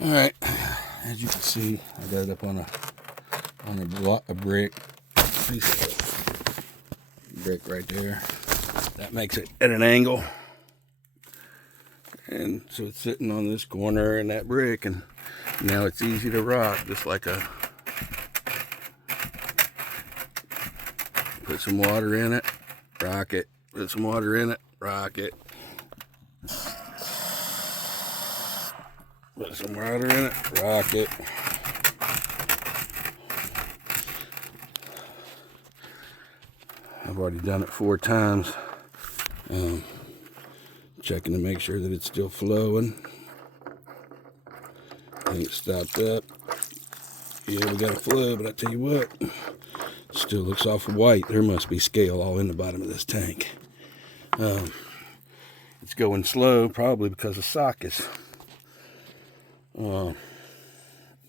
All right, as you can see, I got it up on a block, a brick, piece of brick right there. That makes it at an angle, and so it's sitting on this corner in that brick, and now it's easy to rock, just like a. Put some water in it, rock it. Put some water in it, rock it. Put some water in it, rock it. I've already done it 4 times. Checking to make sure that it's still flowing. Ain't stopped up. Yeah, we got a flow, but I tell you what, it still looks awful white. There must be scale all in the bottom of this tank. It's going slow, probably because the sock is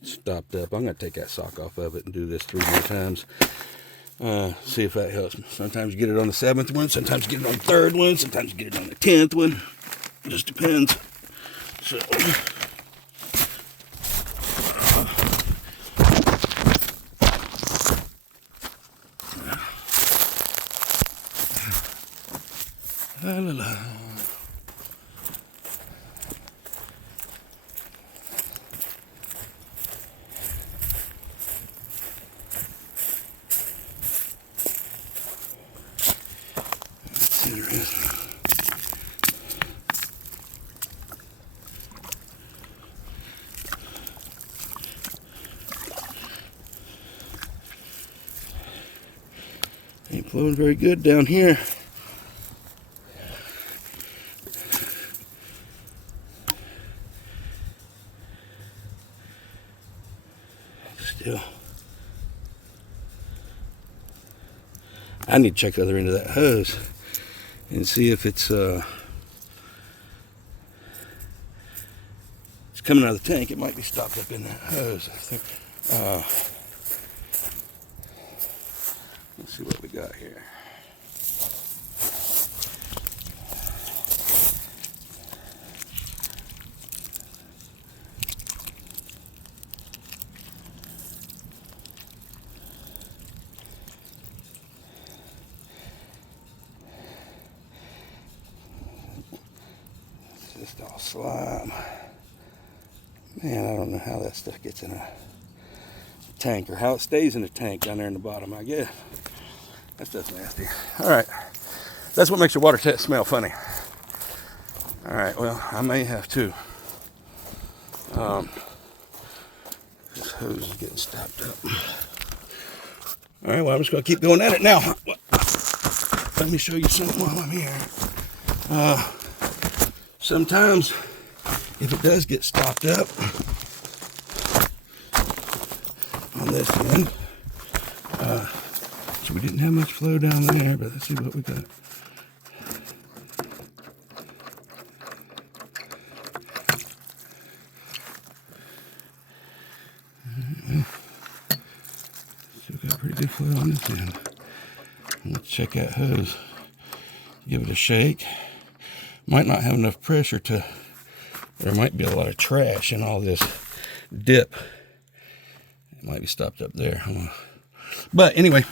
stopped up. I'm going to take that sock off of it and do this 3 more times. See if that helps me. Sometimes you get it on the 7th one, sometimes you get it on the 3rd one, sometimes you get it on the 10th one. It just depends. So, la la la. That's interesting. Ain't flowing very good down here. Still. I need to check the other end of that hose and see if it's coming out of the tank. It might be stopped up in that hose, I think. Let's see what we got here. It's just all slime. Man, I don't know how that stuff gets in a tank or how it stays in the tank down there in the bottom, I guess. That stuff's nasty. All right. That's what makes your water test smell funny. All right, well, I may have to. This hose is getting stopped up. All right, well, I'm just going to keep going at it now. Let me show you something while I'm here. Sometimes, if it does get stopped up on this end, so we didn't have much flow down there, but let's see what we got. Still got pretty good flow on this end. Let's check that hose. Give it a shake. Might not have enough pressure to, there might be a lot of trash in all this dip. It might be stopped up there. But anyway,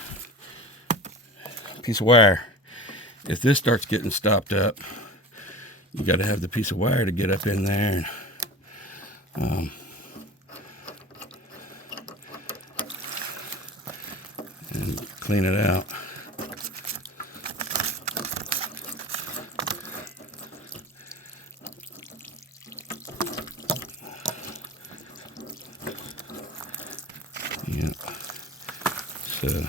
piece of wire. If this starts getting stopped up, you got to have the piece of wire to get up in there and clean it out. Yeah. So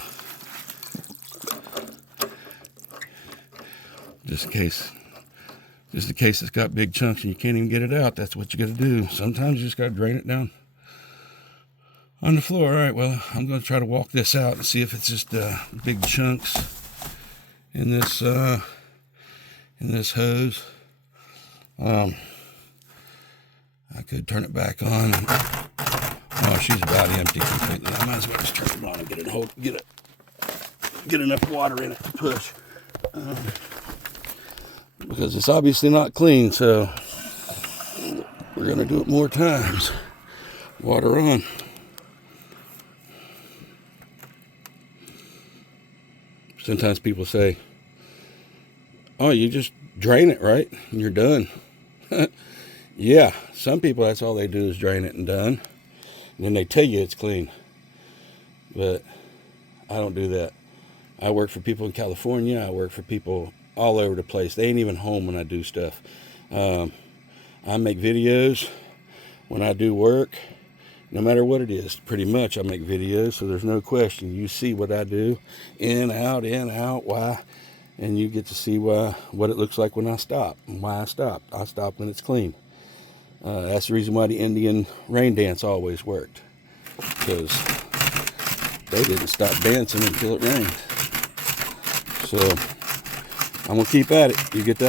just in case it's got big chunks and you can't even get it out, that's what you got to do. Sometimes you just got to drain it down on the floor. All right, well, I'm going to try to walk this out and see if it's just big chunks in this hose. I could turn it back on. Oh, she's about empty completely. I might as well just turn it on and get enough water in it to push. Because it's obviously not clean, so we're going to do it more times. Water on. Sometimes people say, oh, you just drain it, right? And you're done. Yeah, some people, that's all they do is drain it and done. And then they tell you it's clean. But I don't do that. I work for people in California. I work for people all over the place. They ain't even home when I do stuff. I make videos when I do work. No matter what it is, pretty much I make videos, so there's no question. You see what I do, in, out, why, and you get to see what it looks like when I stop, and why I stop. I stop when it's clean. That's the reason why the Indian rain dance always worked, because they didn't stop dancing until it rained. So I'm going to keep at it. You get that?